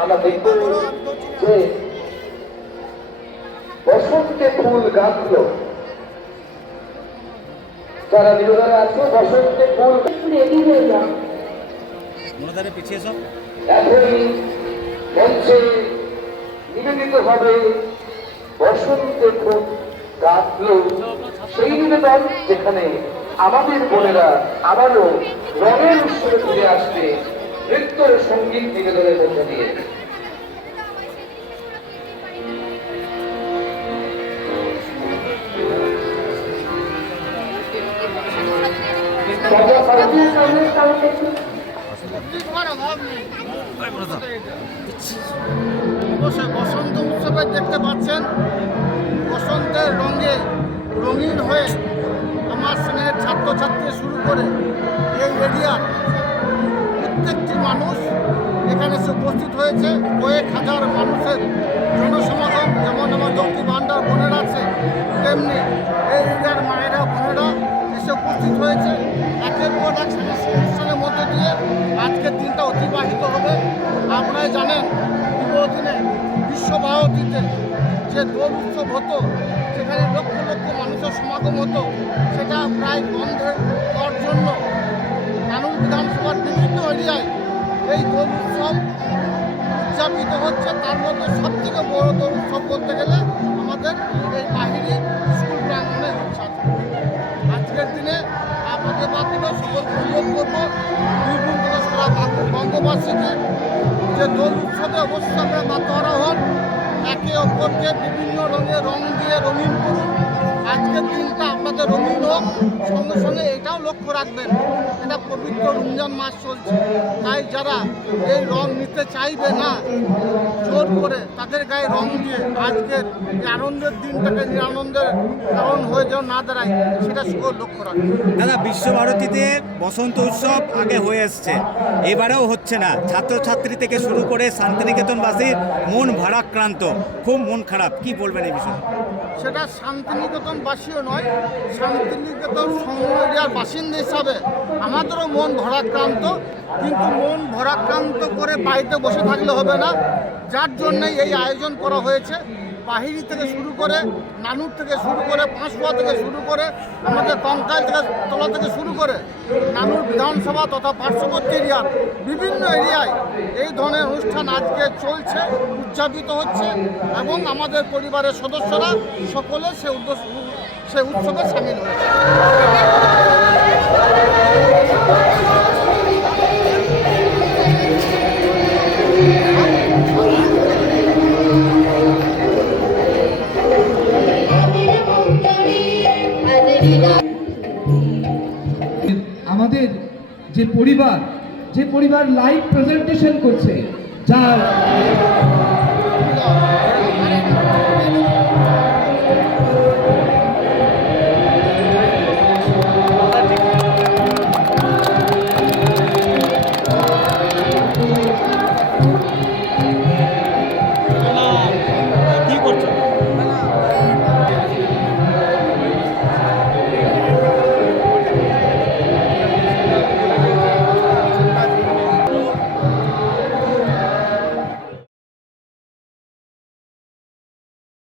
আমরা দেখব যে বসন্তে ফুল গাঁথল, যারা বিরোধী আছে বসন্তে ফুল রেডি হয়ে যান, পিছিয়ে সব এখনই মঞ্চে নিবেদিত হবে বসন্তে ফুল গাঁথল, সেই নিবেদন যেখানে আমাদের বোনেরা আবারও রঙের উৎসবে ফিরে আসবে নৃত্য ও সঙ্গীত নিবেদনের মধ্য দিয়ে। অবশ্যই বসন্ত উৎসবে দেখতে পাচ্ছেন বসন্তের রঙে রঙিন হয়ে আমার স্নেহের ছাত্রছাত্রী শুরু করে এই এরিয়ার প্রত্যেকটি মানুষ এখানে এসে উপস্থিত হয়েছে। কয়েক হাজার মানুষের জনসমাগম, যেমন আমার লক্ষ্মী ভাণ্ডার বোনেরা আছে তেমনি এই এরিয়ার মায়েরা বোনেরা এসে উপস্থিত হয়েছে। একের পর এক অনুষ্ঠানের মধ্যে দিয়ে আজকের দিনটা অতিবাহিত হবে। আপনারাই জানেন দিনে বিশ্বভারতীতে যে দোল উৎসব হতো, সেখানে লক্ষ লক্ষ মানুষের সমাগম হতো, সেটা প্রায় বন্ধের হওয়ার জন্য নানুর বিধানসভার বিভিন্ন এরিয়ায় এই দোল উৎসব উদযাপিত হচ্ছে। তার মধ্যে সবথেকে বড় দোল উৎসব বলতে গেলে আমাদের এই বাহিনী স্কুল প্রাঙ্গণে হচ্ছে। আজকের দিনে আপনাদের মাধ্যমে সকলকে অনুরোধ করবো বীরভূম তথা সারা বঙ্গবাসীকে যে দোল উৎসবে অবশ্যই আপনারা মাতোয়ারা হন, একে অপরকে বিভিন্ন রঙে রং দিয়ে রঙিন করুন। আজকের দিনটা আপনাদের রঙিন হোক, সঙ্গে সঙ্গে এটাও লক্ষ্য রাখবেন এটা পবিত্র রমজান মাস চলছে, তাই যারা এই রং নিতে চাইবে না জোর করে তাদের গায়ে রং দিয়ে আজকের এই আনন্দের দিনটাকে নিরানন্দের কারণ হয়ে যেন না দাঁড়ায় সেটা সকল লক্ষ্য রাখবেন। দাদা, বিশ্বভারতীতে বসন্ত উৎসব আগে হয়ে এসছে, এবারেও হচ্ছে না। ছাত্রছাত্রী থেকে শুরু করে শান্তিনিকেতনবাসীর মন ভারাক্রান্ত, খুব মন খারাপ, কি বলবেন এই বিষয়ে? সেটা শান্তিনিকেতনবাসীও নয়, শান্তিনিকেতন এরিয়ার বাসিন্দা হিসাবে আমাদেরও মন ভরাক্রান্ত, কিন্তু মন ভরাক্রান্ত করে বাড়িতে বসে থাকলে হবে না, যার জন্যই এই আয়োজন করা হয়েছে। বাহিরি থেকে শুরু করে নানুর থেকে শুরু করে পাঁশকুয়া থেকে শুরু করে আমাদের কঙ্কাল থেকে তলা থেকে শুরু করে নানুর বিধানসভা তথা পার্শ্ববর্তী এরিয়ার বিভিন্ন এরিয়ায় এই ধরনের অনুষ্ঠান আজকে চলছে, উদযাপিত হচ্ছে এবং আমাদের পরিবারের সদস্যরা সকলে সে উৎসবে সামিল হয়েছে। আমাদের যে পরিবার লাইভ প্রেজেন্টেশন করছে, যার